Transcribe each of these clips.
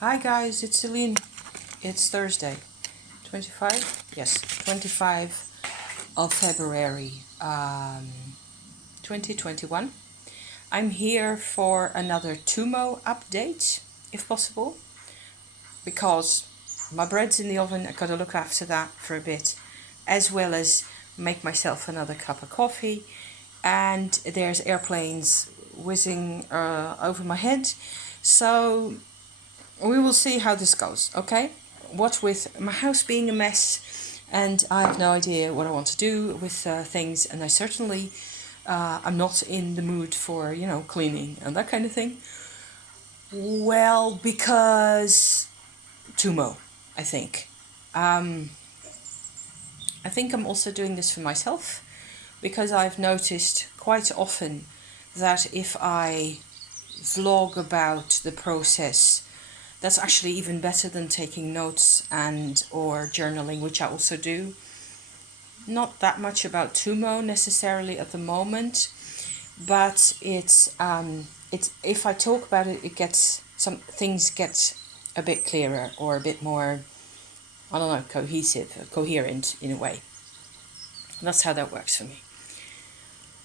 Hi guys, it's Celine. It's Thursday, 25? Yes, 25 of February, 2021. I'm here for another Tummo update, if possible, because my bread's in the oven. I've got to look after that for a bit, as well as make myself another cup of coffee. And there's airplanes whizzing over my head. So we will see how this goes, okay? What with my house being a mess, and I have no idea what I want to do with things, and I certainly I'm not in the mood for, cleaning and that kind of thing. Well, because Tumo, I think. Um, I think I'm also doing this for myself because I've noticed quite often that if I vlog about the process, that's actually even better than taking notes and or journaling, which I also do. Not that much about Tumo necessarily at the moment, but it's if I talk about it, it gets some things get a bit clearer or a bit more, I don't know, cohesive, coherent in a way. That's how that works for me.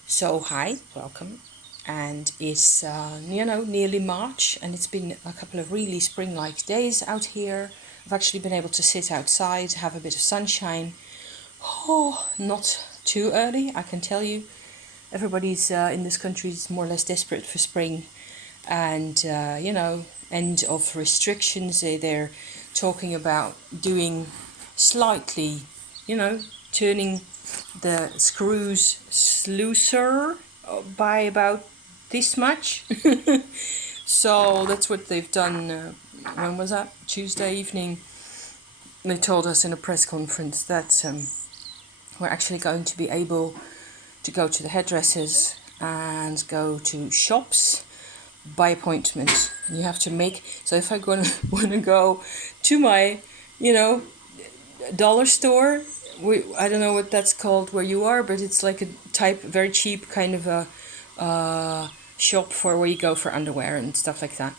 So hi, welcome. And it's nearly March, and it's been a couple of really spring-like days out here. I've actually been able to sit outside, have a bit of sunshine. Oh, not too early, I can tell you. Everybody's in this country is more or less desperate for spring, and end of restrictions. They're talking about doing slightly, turning the screws looser by about this much. So that's what they've done. When was that? Tuesday evening. They told us in a press conference that we're actually going to be able to go to the hairdressers and go to shops by appointment. And you have to make, so if I want to go to my, dollar store, I don't know what that's called where you are, but it's like a type, very cheap kind of a shop for where you go for underwear and stuff like that.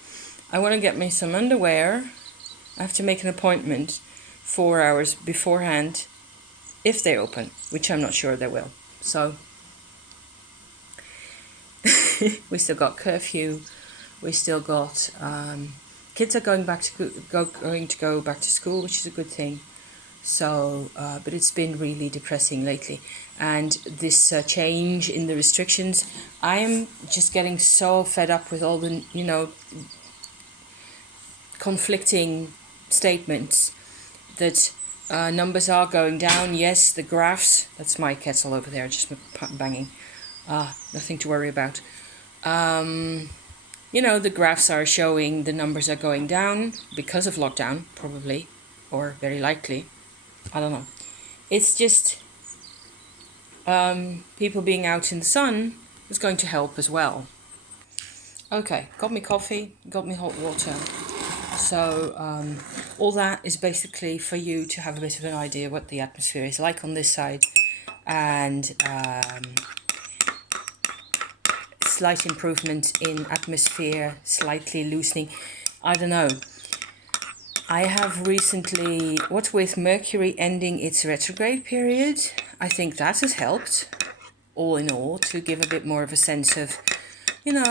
I want to get me some underwear. I have to make an appointment 4 hours beforehand if they open, which I'm not sure they will. So we still got curfew. We still got kids are going to go back to school, which is a good thing. So, but it's been really depressing lately, and this change in the restrictions, I'm just getting so fed up with all the conflicting statements that numbers are going down. Yes, the graphs. That's my kettle over there, just banging. Nothing to worry about. The graphs are showing the numbers are going down because of lockdown, probably, or very likely. I don't know. It's just people being out in the sun is going to help as well. Okay, got me coffee, got me hot water. So all that is basically for you to have a bit of an idea what the atmosphere is like on this side, and slight improvement in atmosphere, slightly loosening. I don't know. I have recently, what with Mercury ending its retrograde period, I think that has helped, all in all, to give a bit more of a sense of,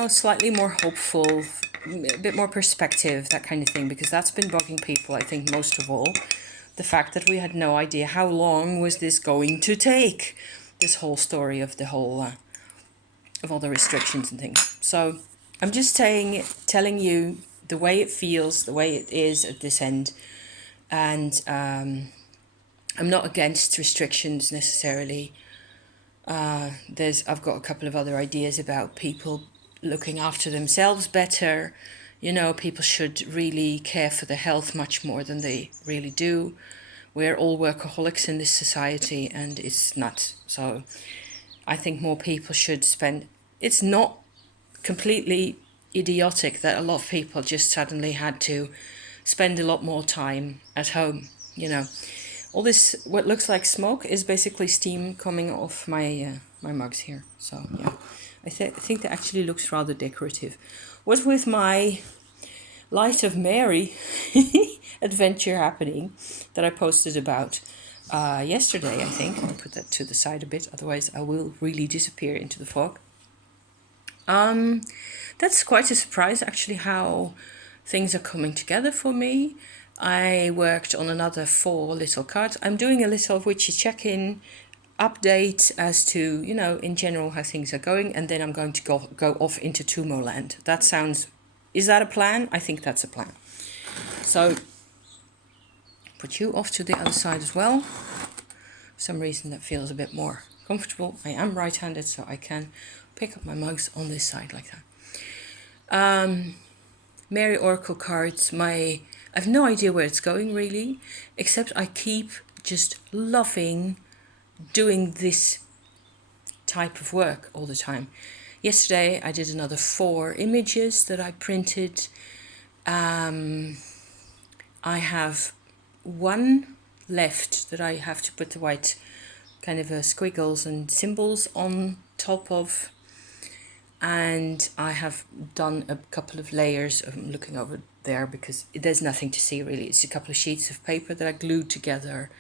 slightly more hopeful, a bit more perspective, that kind of thing, because that's been bugging people, I think, most of all. The fact that we had no idea how long was this going to take, this whole story of the whole, of all the restrictions and things. So I'm just telling you the way it feels, the way it is at this end. And I'm not against restrictions necessarily. I've got a couple of other ideas about people looking after themselves better. People should really care for their health much more than they really do. We're all workaholics in this society, and it's nuts. So I think more people should spend. It's not completely idiotic that a lot of people just suddenly had to spend a lot more time at home. All this, what looks like smoke, is basically steam coming off my mugs here. So yeah, I think that actually looks rather decorative. What with my Light of Mary adventure happening that I posted about yesterday, I think. I'll put that to the side a bit, otherwise I will really disappear into the fog. That's quite a surprise, actually, how things are coming together for me. I worked on another 4 little cards. I'm doing a little witchy check-in update as to, in general how things are going, and then I'm going to go off into Tummo land. Is that a plan? I think that's a plan. So, put you off to the other side as well. For some reason that feels a bit more comfortable. I am right-handed, so I can pick up my mugs on this side like that. Mary Oracle cards, I have no idea where it's going really, except I keep just loving doing this type of work all the time. Yesterday I did another 4 images that I printed. I have 1 left that I have to put the white kind of squiggles and symbols on top of. And I have done a couple of layers. I'm looking over there because there's nothing to see really. It's a couple of sheets of paper that I glued together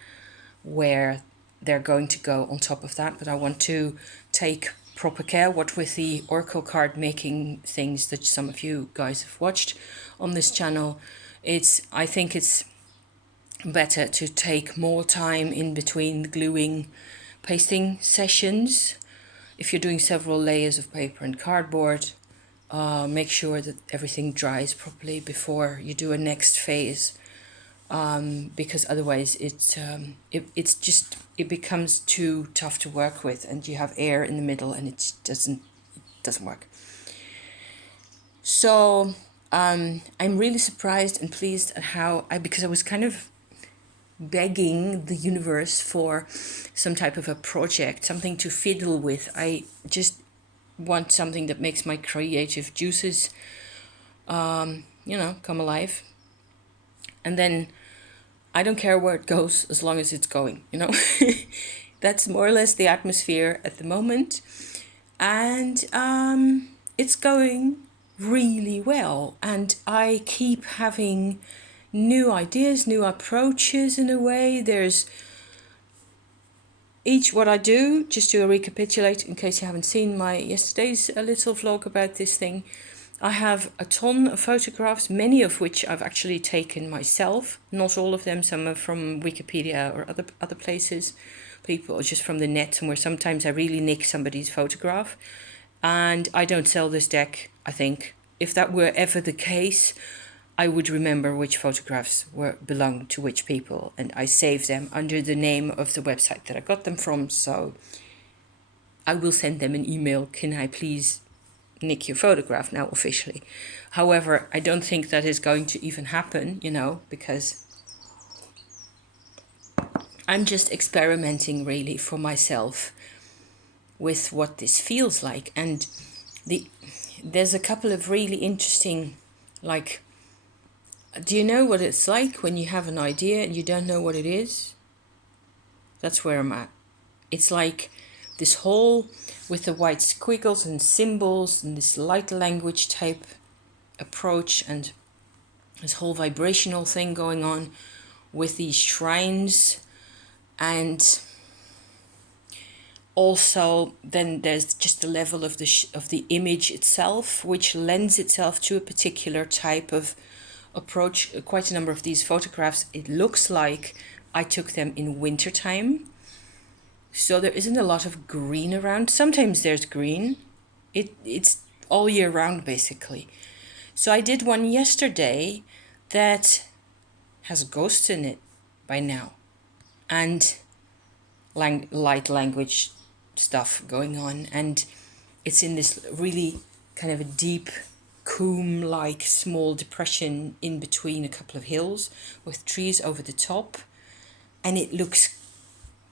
where they're going to go on top of that. But I want to take proper care, what with the Oracle card making things that some of you guys have watched on this channel. I think it's better to take more time in between the gluing, pasting sessions. If you're doing several layers of paper and cardboard, make sure that everything dries properly before you do a next phase, because otherwise it becomes too tough to work with, and you have air in the middle, and it doesn't work. So I'm really surprised and pleased at how because I was kind of begging the universe for some type of a project, something to fiddle with. I just want something that makes my creative juices, come alive. And then I don't care where it goes as long as it's going, That's more or less the atmosphere at the moment. And it's going really well. And I keep having new ideas, new approaches in a way. There's what I do, just to recapitulate in case you haven't seen my yesterday's little vlog about this thing. I have a ton of photographs, many of which I've actually taken myself. Not all of them, some are from Wikipedia or other places. People are just from the net somewhere. Sometimes I really nick somebody's photograph. And I don't sell this deck, I think. If that were ever the case, I would remember which photographs belonged to which people, and I save them under the name of the website that I got them from. So I will send them an email. Can I please nick your photograph now officially? However, I don't think that is going to even happen, because I'm just experimenting really for myself with what this feels like. And there's a couple of really interesting, do you know what it's like when you have an idea and you don't know what it is? That's where I'm at. It's like this whole, with the white squiggles and symbols and this light language type approach and this whole vibrational thing going on with these shrines. And also then there's just the level of the image itself, which lends itself to a particular type of approach. Quite a number of these photographs, it looks like I took them in wintertime, so there isn't a lot of green around. Sometimes there's green. It's all year round basically. So I did one yesterday that has ghosts in it by now, and light language stuff going on, and it's in this really kind of a deep combe-like small depression in between a couple of hills with trees over the top, and it looks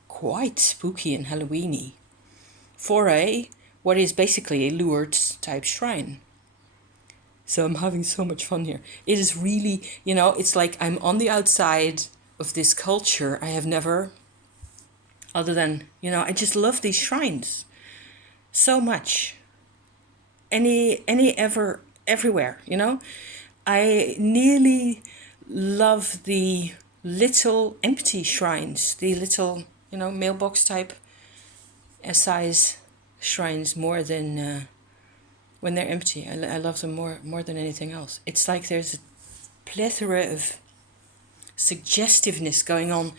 quite spooky and Halloweeny for what is basically a Lourdes type shrine. So I'm having so much fun here. It is really, it's like I'm on the outside of this culture. I have never, other than, I just love these shrines so much. Everywhere, I nearly love the little empty shrines, the little, mailbox type size shrines more than when they're empty. I love them more than anything else. It's like there's a plethora of suggestiveness going on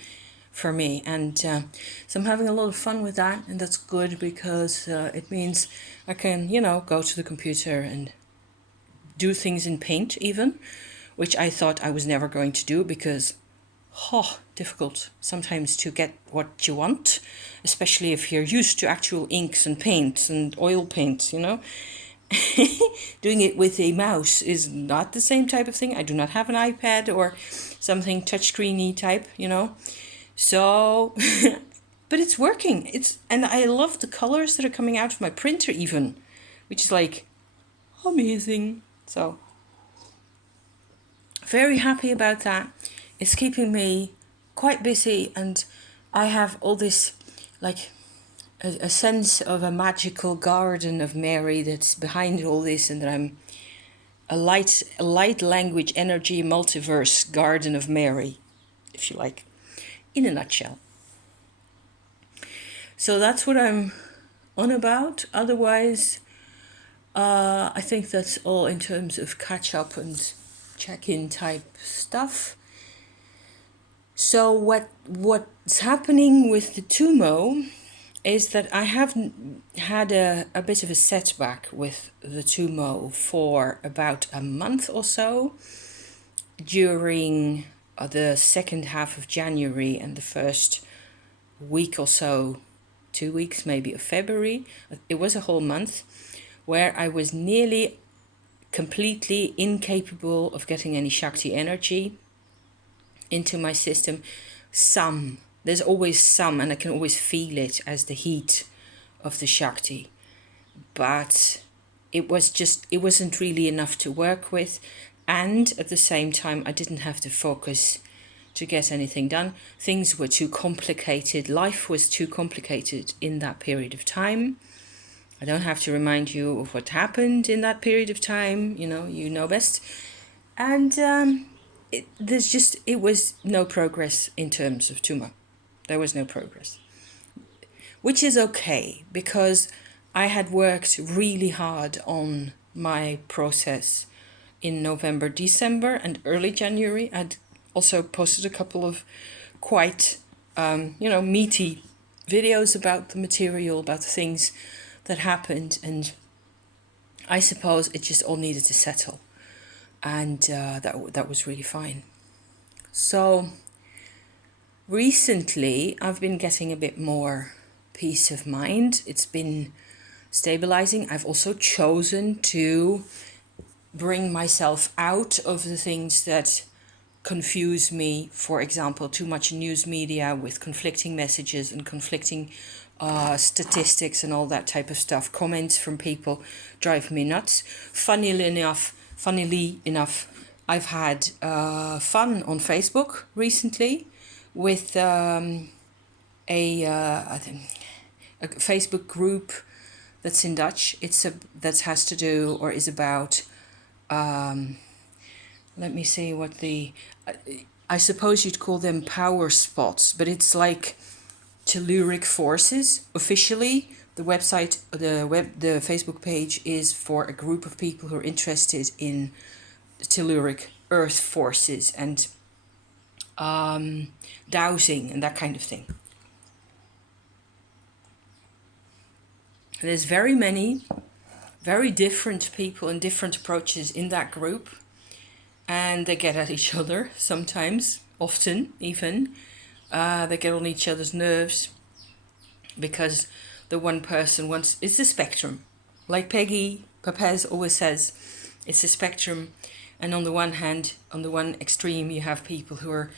for me, and so I'm having a lot of fun with that, and that's good because it means I can, go to the computer and do things in paint even, which I thought I was never going to do because difficult sometimes to get what you want, especially if you're used to actual inks and paints and oil paints, Doing it with a mouse is not the same type of thing. I do not have an iPad or something touchscreeny type, So, but it's working. And I love the colors that are coming out of my printer even, which is like amazing. So, very happy about that. It's keeping me quite busy, and I have all this like a sense of a magical garden of Mary that's behind all this, and that I'm a light language energy multiverse garden of Mary, if you like, in a nutshell. So that's what I'm on about. Otherwise, I think that's all in terms of catch up and check-in type stuff. So what's happening with the Tummo is that I have had a bit of a setback with the Tummo for about a month or so during the second half of January and the first week or so, 2 weeks maybe, of February. It was a whole month where I was nearly completely incapable of getting any Shakti energy into my system. There's always some, and I can always feel it as the heat of the Shakti. But it wasn't really enough to work with. And at the same time, I didn't have the focus to get anything done. Things were too complicated. Life was too complicated in that period of time. I don't have to remind you of what happened in that period of time. You know best. And it was no progress in terms of Tummo. There was no progress. Which is okay, because I had worked really hard on my process in November, December, and early January. I'd also posted a couple of quite, meaty videos about the material, about the things that happened, and I suppose it just all needed to settle, and that was really fine. So recently, I've been getting a bit more peace of mind. It's been stabilizing. I've also chosen to bring myself out of the things that confuse me. For example, too much news media with conflicting messages and conflicting statistics and all that type of stuff. Comments from people drive me nuts. Funnily enough, I've had fun on Facebook recently with a Facebook group that's in Dutch. That has to do or is about. Let me see what I suppose you'd call them power spots, but it's like telluric forces. Officially, the website, the Facebook page is for a group of people who are interested in telluric earth forces and dowsing and that kind of thing. There's very many, very different people and different approaches in that group, and they get at each other sometimes, often even. They get on each other's nerves because the one person wants... It's a spectrum. Like Peggy Papez always says, it's a spectrum. And on the one hand, on the one extreme, you have people who are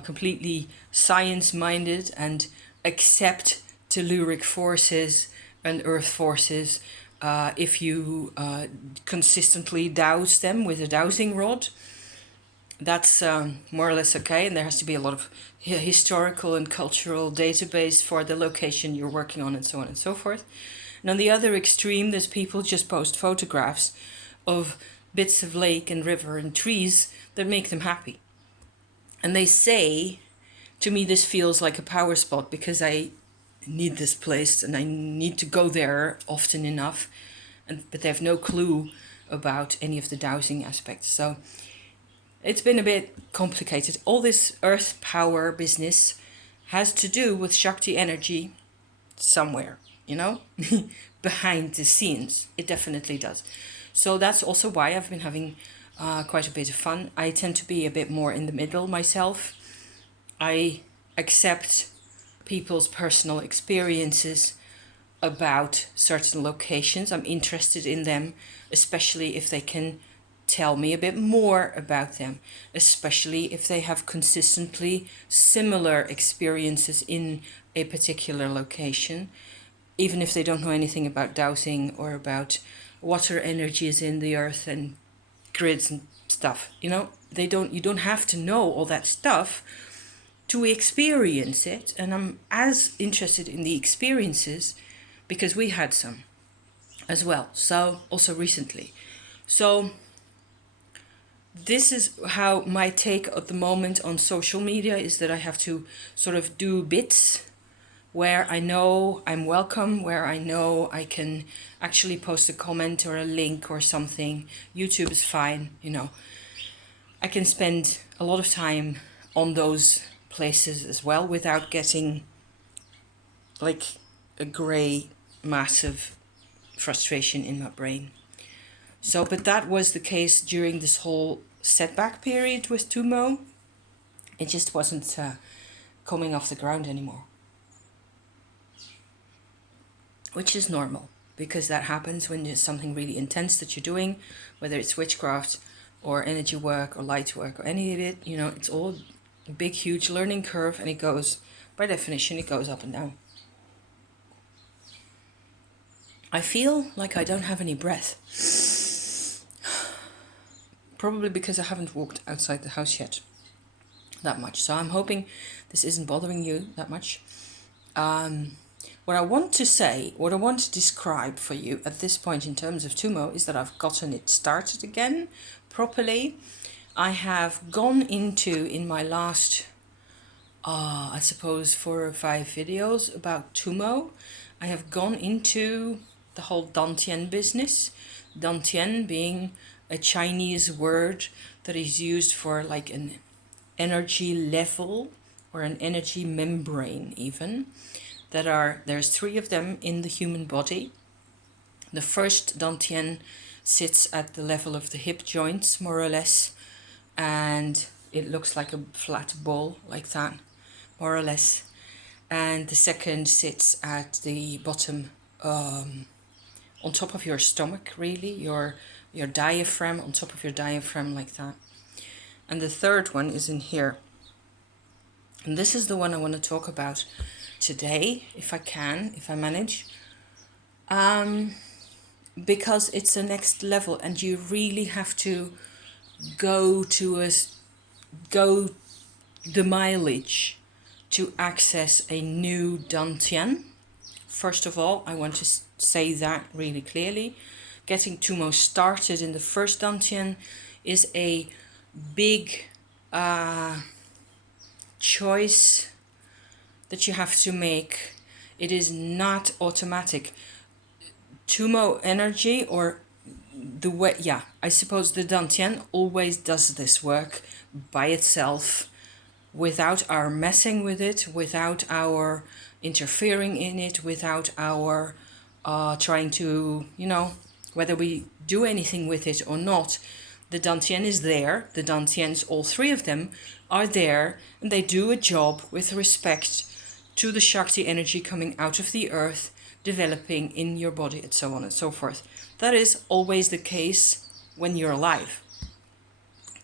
completely science-minded and accept telluric forces and earth forces if you consistently douse them with a dowsing rod. That's more or less okay, and there has to be a lot of historical and cultural database for the location you're working on and so on and so forth. And on the other extreme, there's people just post photographs of bits of lake and river and trees that make them happy. And they say, to me, this feels like a power spot because I need this place and I need to go there often enough. But they have no clue about any of the dowsing aspects. So it's been a bit complicated. All this earth power business has to do with Shakti energy somewhere, you know, behind the scenes. It definitely does. So that's also why I've been having quite a bit of fun. I tend to be a bit more in the middle myself. I accept people's personal experiences about certain locations. I'm interested in them, especially if they can tell me a bit more about them, especially if they have consistently similar experiences in a particular location, even if they don't know anything about dowsing or about water energies in the earth and grids and stuff. You know, you don't have to know all that stuff to experience it. And I'm as interested in the experiences because we had some as well. So also recently. So this is how my take at the moment on social media is, that I have to sort of do bits where I know I'm welcome, where I know I can actually post a comment or a link or something. YouTube is fine, you know. I can spend a lot of time on those places as well without getting like a grey massive frustration in my brain. So, but that was the case during this whole setback period with Tummo. It just wasn't coming off the ground anymore. Which is normal, because that happens when there's something really intense that you're doing, whether it's witchcraft or energy work or light work or any of it, you know, it's all a big, huge learning curve, and it goes, by definition, it goes up and down. I feel like I don't have any breath. Probably because I haven't walked outside the house yet that much. So I'm hoping this isn't bothering you that much. What I want to say, what I want to describe for you at this point in terms of Tummo is that I've gotten it started again properly. I have gone into, in my last, I suppose 4 or 5 videos about Tummo, I have gone into the whole Dantian business. Dantian being a Chinese word that is used for like an energy level or an energy membrane even. There's 3 of them in the human body. The first Dantian sits at the level of the hip joints, more or less, and it looks like a flat ball like that, more or less. And the second sits at the bottom, on top of your stomach, really, your diaphragm, on top of your diaphragm like that. And the third one is in here. And this is the one I want to talk about today, if I can, if I manage. Because it's the next level, and you really have to go the mileage to access a new Dantian. First of all, I want to say that really clearly. Getting Tummo started in the first Dantian is a big choice that you have to make. It is not automatic. Tummo energy, or the way, I suppose the Dantian always does this work by itself, without our messing with it, without our interfering in it, without our trying to, you know, whether we do anything with it or not. The Dantian is there. The Dantians, all 3 of them, are there, and they do a job with respect to the Shakti energy coming out of the earth, developing in your body, and so on and so forth. That is always the case when you're alive.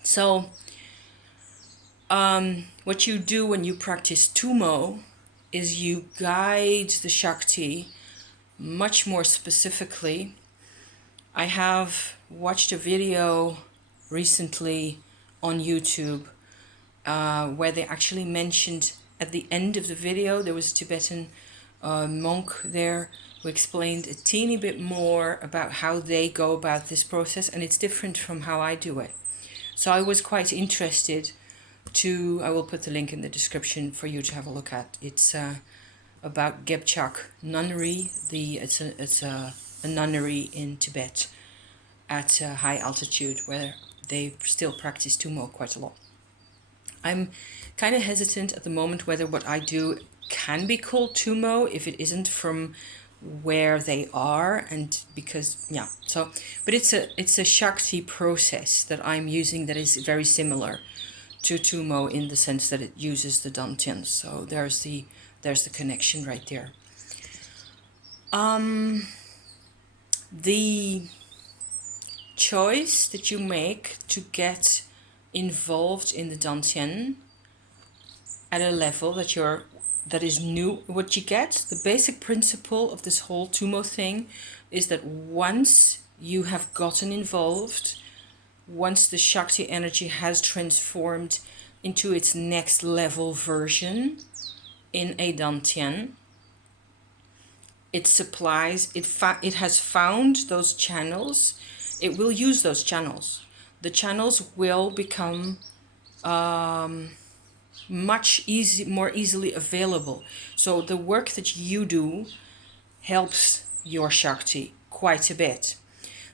So, what you do when you practice Tummo is you guide the Shakti much more specifically. I have watched a video recently on YouTube where they actually mentioned at the end of the video, there was a Tibetan monk there who explained a teeny bit more about how they go about this process, and it's different from how I do it. So I was quite interested I will put the link in the description for you to have a look at. It's about Gebchak Nunnery. It's a nunnery in Tibet at a high altitude where they still practice Tummo quite a lot. I'm kind of hesitant at the moment whether what I do can be called Tummo if it isn't from where they are, and because but it's a Shakti process that I'm using that is very similar to Tummo in the sense that it uses the dantian. So there's the connection right there. The choice that you make to get involved in the dantian at a level that is new, what you get, the basic principle of this whole Tummo thing is that once you have gotten involved, once the Shakti energy has transformed into its next level version in a dantian, it has found those channels. It will use those channels. The channels will become more easily available. So the work that you do helps your Shakti quite a bit.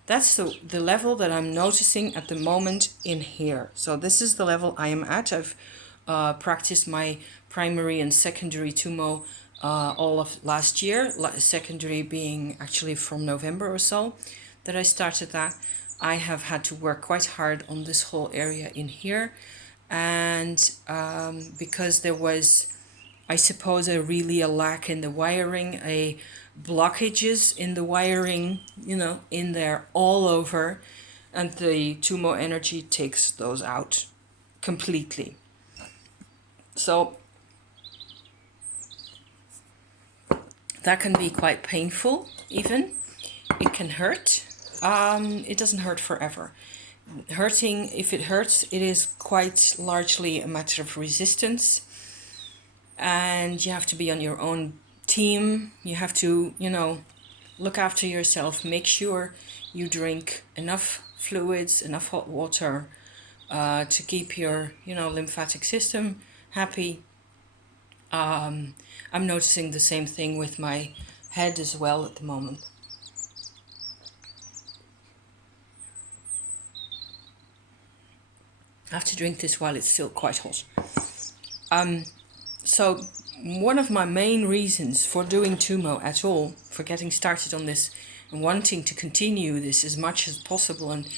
That's the level that I'm noticing at the moment in here. So this is the level I am at. I've practiced my primary and secondary Tummo all of last year. Secondary being actually from November or so that I started that. I have had to work quite hard on this whole area in here. And because there was, I suppose, a lack in the wiring, blockages in the wiring, in there all over, and the Tummo energy takes those out completely. So that can be quite painful even. It can hurt. It doesn't hurt forever. Hurting, if it hurts, it is quite largely a matter of resistance. And you have to be on your own team. You have to, look after yourself. Make sure you drink enough fluids, enough hot water to keep your, lymphatic system happy. I'm noticing the same thing with my head as well at the moment. I have to drink this while it's still quite hot. So one of my main reasons for doing Tummo at all, for getting started on this and wanting to continue this as much as possible and,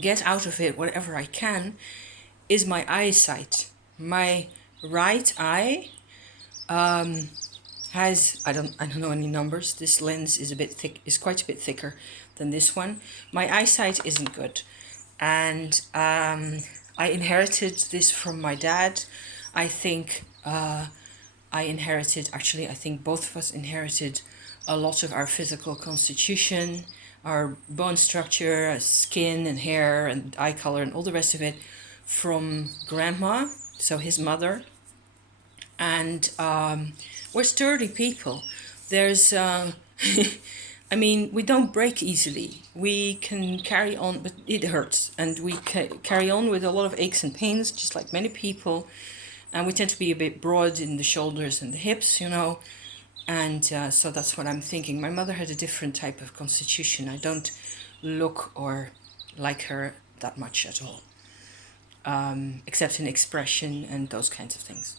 get out of it whatever I can, is my eyesight. My right eye has, I don't know any numbers. This lens is quite a bit thicker than this one. My eyesight isn't good. And I inherited this from my dad. I think I think both of us inherited a lot of our physical constitution, our bone structure, skin and hair and eye color and all the rest of it from grandma, so his mother. And we're sturdy people. There's we don't break easily. We can carry on, but it hurts. And we carry on with a lot of aches and pains, just like many people. And we tend to be a bit broad in the shoulders and the hips, And so that's what I'm thinking. My mother had a different type of constitution. I don't look or like her that much at all, except in expression and those kinds of things.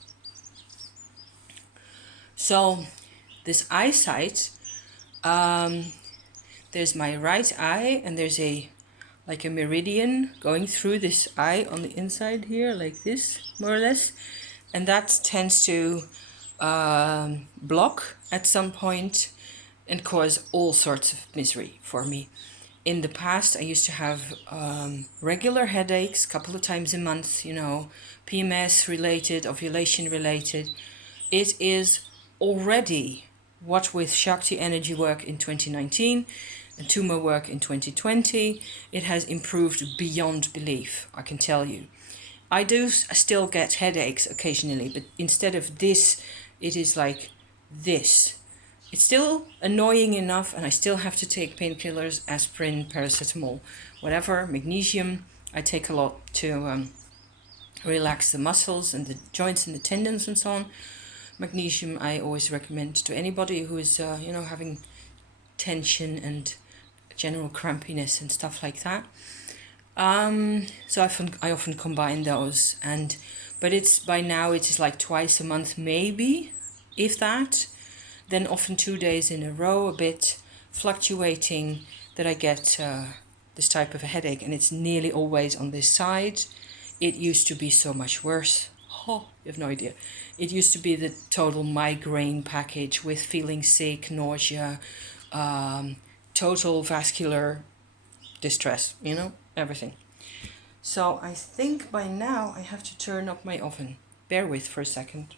So this eyesight, there's my right eye, and there's a meridian going through this eye on the inside here, like this, more or less. And that tends to block at some point and cause all sorts of misery for me. In the past, I used to have regular headaches, a couple of times a month, PMS related, ovulation related. It is already, what with Shakti energy work in 2019 and Tummo work in 2020, it has improved beyond belief, I can tell you. I do still get headaches occasionally, but instead of this, it is like this. it's still annoying enough, and I still have to take painkillers, aspirin, paracetamol, whatever, magnesium. I take a lot to relax the muscles and the joints and the tendons and so on. Magnesium I always recommend to anybody who is, having tension and general crampiness and stuff like that. So I often combine those, but it's by now it is like twice a month maybe, if that. Then often 2 days in a row, a bit fluctuating, that I get this type of a headache, and it's nearly always on this side. It used to be so much worse. Oh, you have no idea. It used to be the total migraine package with feeling sick, nausea, total vascular distress, everything. So I think by now I have to turn up my oven. Bear with for a second.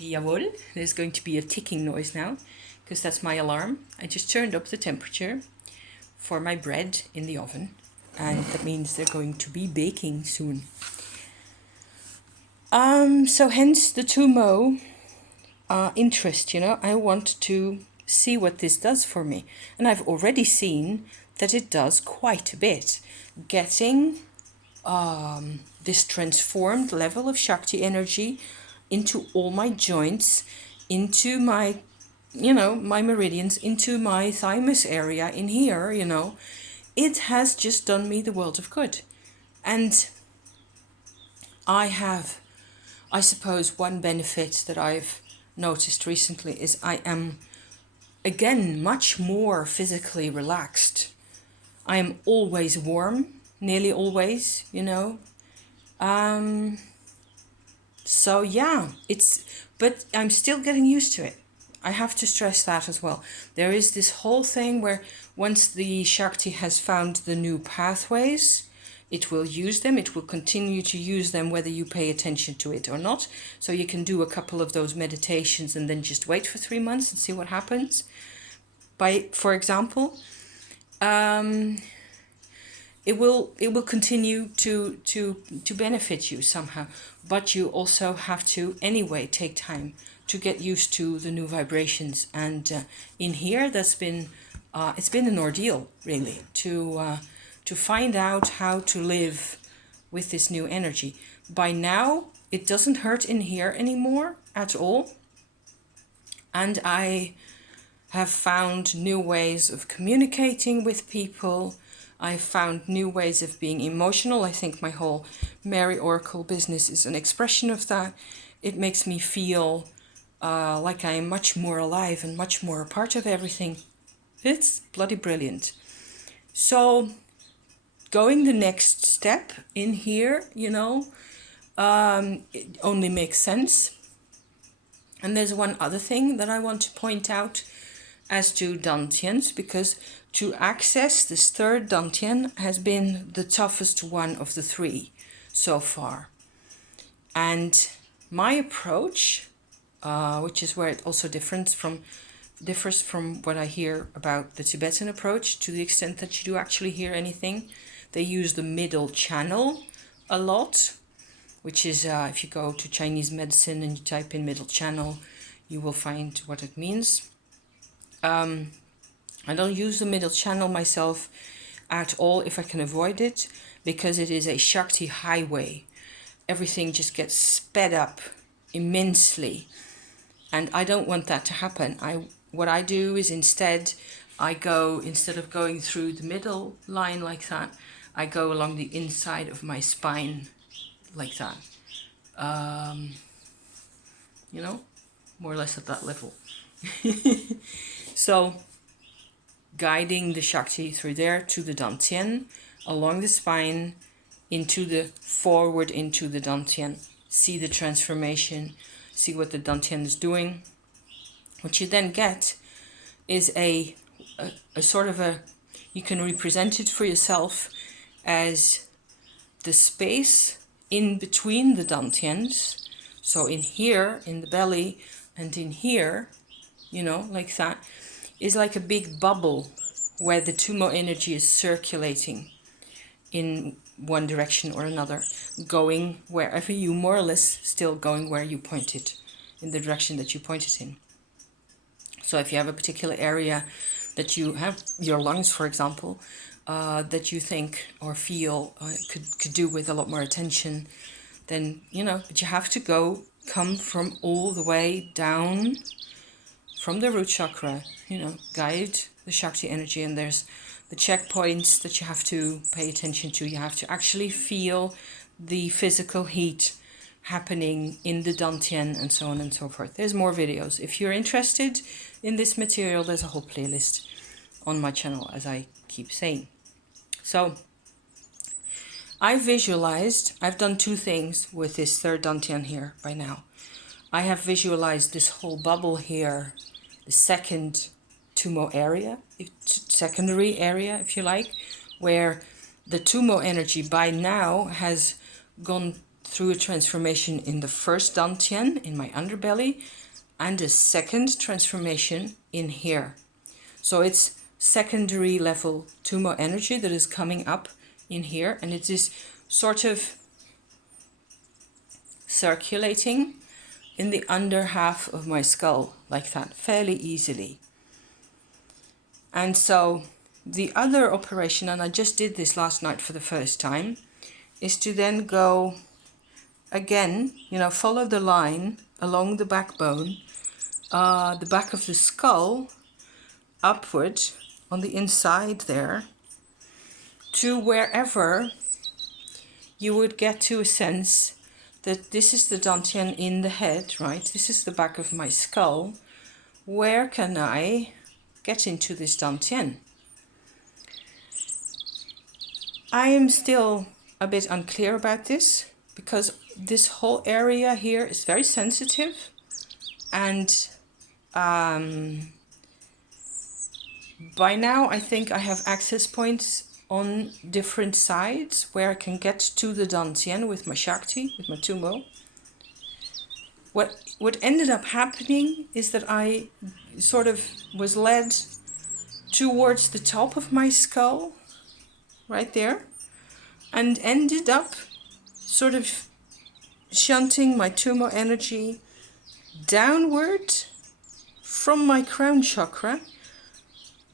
Jawohl, there's going to be a ticking noise now, because that's my alarm. I just turned up the temperature for my bread in the oven, and that means they're going to be baking soon. So hence the Tummo interest, I want to see what this does for me. And I've already seen that it does quite a bit. Getting this transformed level of Shakti energy into all my joints, into my, my meridians, into my thymus area in here, it has just done me the world of good. And I suppose one benefit that I've noticed recently is I am, again, much more physically relaxed. I am always warm, nearly always, So yeah, but I'm still getting used to it. I have to stress that as well. There is this whole thing where once the Shakti has found the new pathways, it will use them. It will continue to use them whether you pay attention to it or not. So you can do a couple of those meditations and then just wait for 3 months and see what happens. For example, it will continue to benefit you somehow, but you also have to anyway take time to get used to the new vibrations. And in here, it's been an ordeal really to find out how to live with this new energy. By now, it doesn't hurt in here anymore at all, and I have found new ways of communicating with people. I found new ways of being emotional. I think my whole Mary Oracle business is an expression of that. It makes me feel like I am much more alive and much more a part of everything. It's bloody brilliant. So going the next step in here, it only makes sense. And there's one other thing that I want to point out as to dantians, because to access this third dantian has been the toughest one of the 3 so far. And my approach, which is where it also differs from what I hear about the Tibetan approach, to the extent that you do actually hear anything, they use the middle channel a lot, which is if you go to Chinese medicine and you type in middle channel, you will find what it means. I don't use the middle channel myself at all if I can avoid it, because it is a Shakti highway. Everything just gets sped up immensely, and I don't want that to happen. What I do is instead of going through the middle line like that, I go along the inside of my spine like that. More or less at that level. So guiding the Shakti through there to the Dantian, along the spine, forward into the Dantian. See the transformation, see what the Dantian is doing. What you then get is a sort of you can represent it for yourself as the space in between the Dantians. So in here, in the belly, and in here, like that, is like a big bubble where the Tummo energy is circulating in one direction or another, going wherever you more or less still going where you pointed, in the direction that you pointed in. So if you have a particular area that you have, your lungs, for example, that you think or feel could do with a lot more attention, then, but you have to come from all the way down from the root chakra, guide the Shakti energy, and there's the checkpoints that you have to pay attention to. You have to actually feel the physical heat happening in the dantian and so on and so forth. There's more videos. If you're interested in this material, there's a whole playlist on my channel, as I keep saying. So I've done two things with this third dantian here by now. I have visualized this whole bubble here, the second Tummo area, secondary area, if you like, where the Tummo energy by now has gone through a transformation in the first dantian, in my underbelly, and a second transformation in here. So it's secondary level Tummo energy that is coming up in here, and it is sort of circulating in the under half of my skull like that, fairly easily. And so the other operation, and I just did this last night for the first time, is to then go again, follow the line along the backbone, the back of the skull, upward on the inside there, to wherever you would get to a sense that this is the dantian in the head, right? This is the back of my skull. Where can I get into this dantian? I am still a bit unclear about this, because this whole area here is very sensitive, and by now I think I have access points on different sides where I can get to the dantian with my Shakti, with my Tummo. What ended up happening is that I sort of was led towards the top of my skull, right there, and ended up sort of shunting my Tummo energy downward from my crown chakra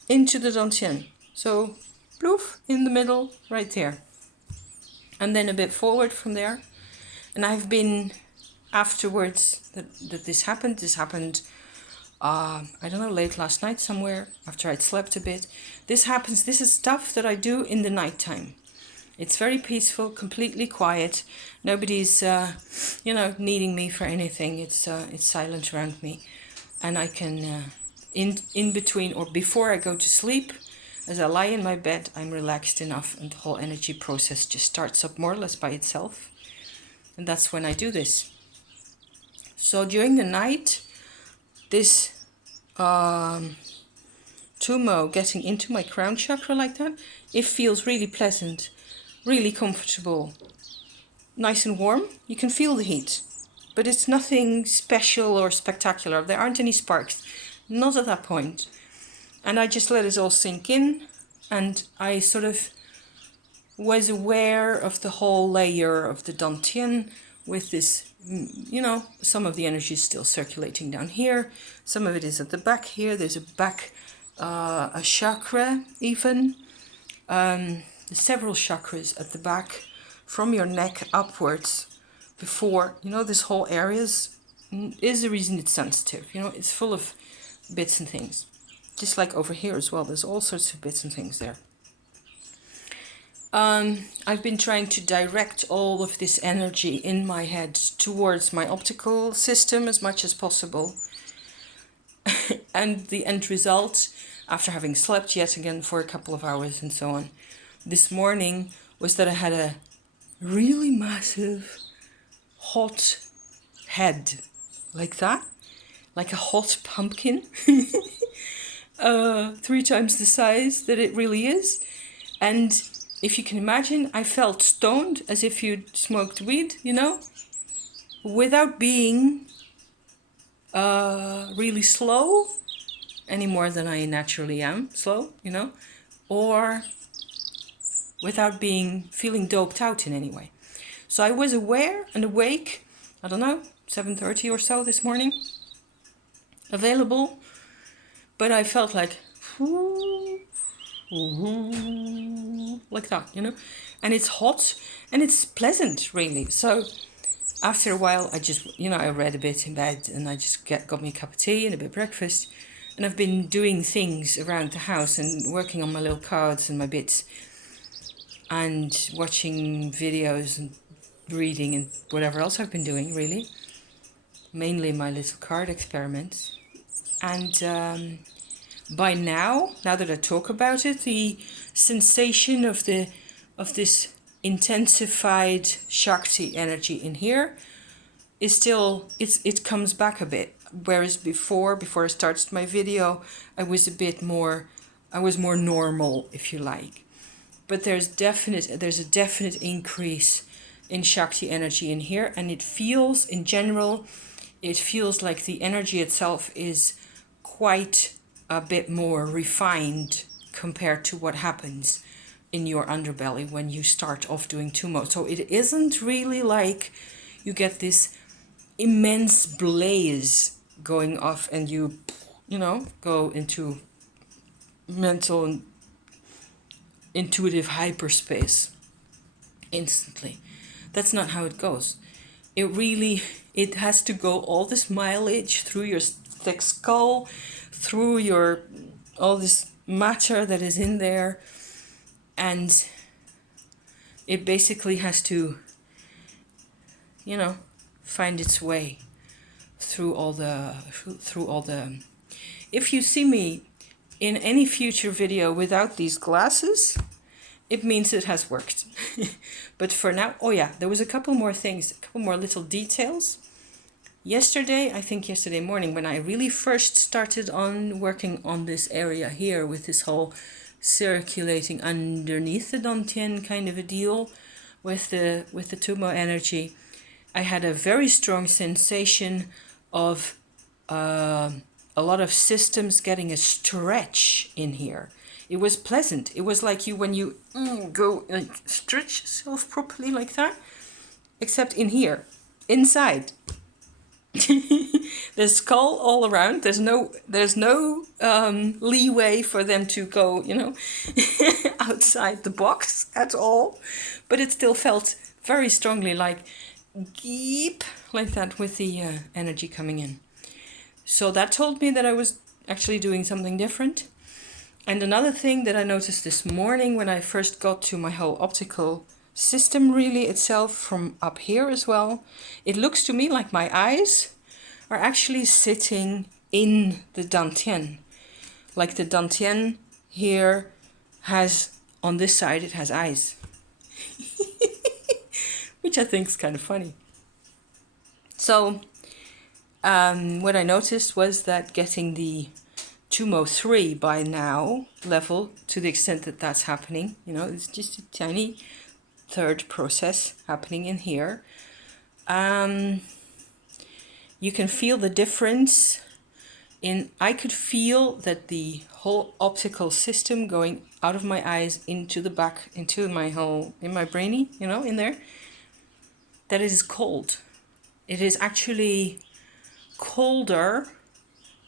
into the dantian. So, bloof, in the middle, right there. And then a bit forward from there. And I've been, afterwards that this happened, I don't know, late last night somewhere, after I'd slept a bit. This is stuff that I do in the nighttime. It's very peaceful, completely quiet. Nobody's, needing me for anything. It's silent around me. And I can, in between or before I go to sleep, as I lie in my bed, I'm relaxed enough, and the whole energy process just starts up more or less by itself. And that's when I do this. So during the night, this Tummo getting into my crown chakra like that, it feels really pleasant, really comfortable, nice and warm. You can feel the heat, but it's nothing special or spectacular. There aren't any sparks, not at that point. And I just let it all sink in, and I sort of was aware of the whole layer of the dantian with this, some of the energy is still circulating down here, some of it is at the back here, there's a back, a chakra even, several chakras at the back from your neck upwards before, this whole area is the reason it's sensitive, it's full of bits and things. Just like over here as well, there's all sorts of bits and things there. I've been trying to direct all of this energy in my head towards my optical system as much as possible. And the end result, after having slept yet again for a couple of hours and so on, this morning was that I had a really massive hot head, like that, like a hot pumpkin. 3 times the size that it really is. And if you can imagine, I felt stoned as if you'd smoked weed, without being really slow any more than I naturally am slow, or without feeling doped out in any way. So I was aware and awake, I don't know, 7:30 or so this morning, available, but I felt like like that, you know, and it's hot and it's pleasant, really. So after a while, I just, you know, I read a bit in bed and I just got me a cup of tea and a bit of breakfast, and I've been doing things around the house and working on my little cards and my bits and watching videos and reading and whatever else I've been doing, really, mainly my little card experiments. And by now that I talk about it, the sensation of this intensified Shakti energy in here is still, it comes back a bit. Whereas before I started my video, I was more normal, if you like. But there's a definite increase in Shakti energy in here, and it feels, in general, it feels like the energy itself is quite a bit more refined compared to what happens in your underbelly when you start off doing Tummo. So it isn't really like you get this immense blaze going off and you know, go into mental and intuitive hyperspace instantly. That's not how it goes. It has to go all this mileage through your thick skull, through your all this matter that is in there, and it basically has to, you know, find its way through all the if you see me in any future video without these glasses, it means it has worked. But for now, oh yeah, there was a couple more things, a couple more little details. Yesterday morning, when I really first started on working on this area here with this whole circulating underneath the Dantian kind of a deal with the Tummo energy, I had a very strong sensation of a lot of systems getting a stretch in here. It was pleasant. It was like when you go like stretch yourself properly like that, except in here, inside. There's skull all around. There's no leeway for them to go, you know, outside the box at all. But it still felt very strongly like geep, like that, with the energy coming in. So that told me that I was actually doing something different. And another thing that I noticed this morning when I first got to my whole optical system really itself from up here as well, it looks to me like my eyes are actually sitting in the Dantian. Like the Dantian here has, on this side, it has eyes. Which I think is kind of funny. So what I noticed was that getting the Tummo 3 by now level, to the extent that that's happening, you know, it's just a tiny third process happening in here. You can feel the difference I could feel that the whole optical system going out of my eyes into the back, into my whole, in my brainy, you know, in there, that it is cold. It is actually colder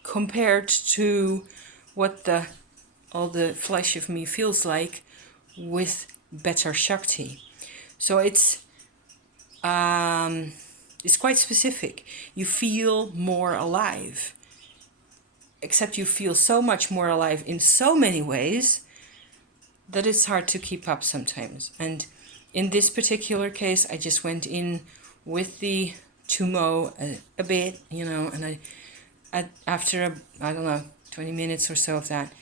compared to what all the flesh of me feels like with better Shakti. So it's quite specific. You feel more alive, except you feel so much more alive in so many ways that it's hard to keep up sometimes. And in this particular case, I just went in with the Tummo a bit, you know, and after I don't know, 20 minutes or so of that,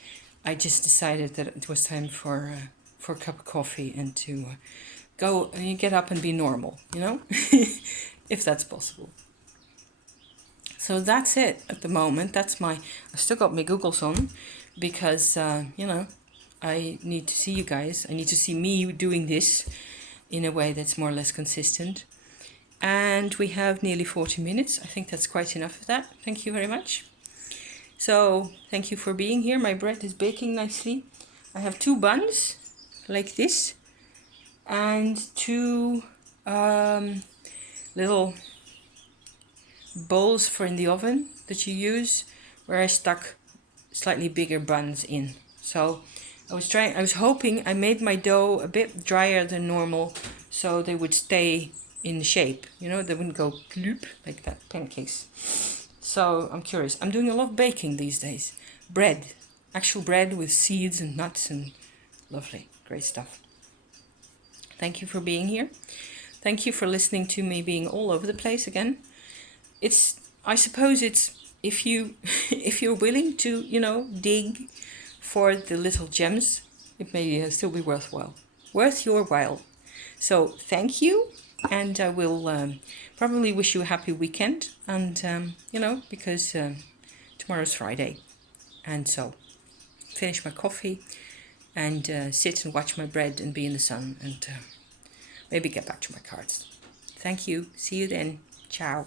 I just decided that it was time for a cup of coffee and to go and get up and be normal, you know, if that's possible. So that's it at the moment. I still got my goggles on because, you know, I need to see you guys. I need to see me doing this in a way that's more or less consistent. And we have nearly 40 minutes. I think that's quite enough of that. Thank you very much. So thank you for being here. My bread is baking nicely. I have 2 buns like this and 2 little bowls for in the oven that you use, where I stuck slightly bigger buns in. So I was hoping I made my dough a bit drier than normal so they would stay in shape, you know, they wouldn't go gloop like that, pancakes. So I'm curious. I'm doing a lot of baking these days. Bread, actual bread with seeds and nuts and lovely, great stuff. Thank you for being here. Thank you for listening to me being all over the place again. I suppose it's, if you if you're willing to, you know, dig for the little gems, it may still be worth your while. So thank you, and I will probably wish you a happy weekend, and you know, because tomorrow's Friday, and so finish my coffee and sit and watch my bread and be in the sun, and maybe get back to my cards. Thank you. See you then. Ciao.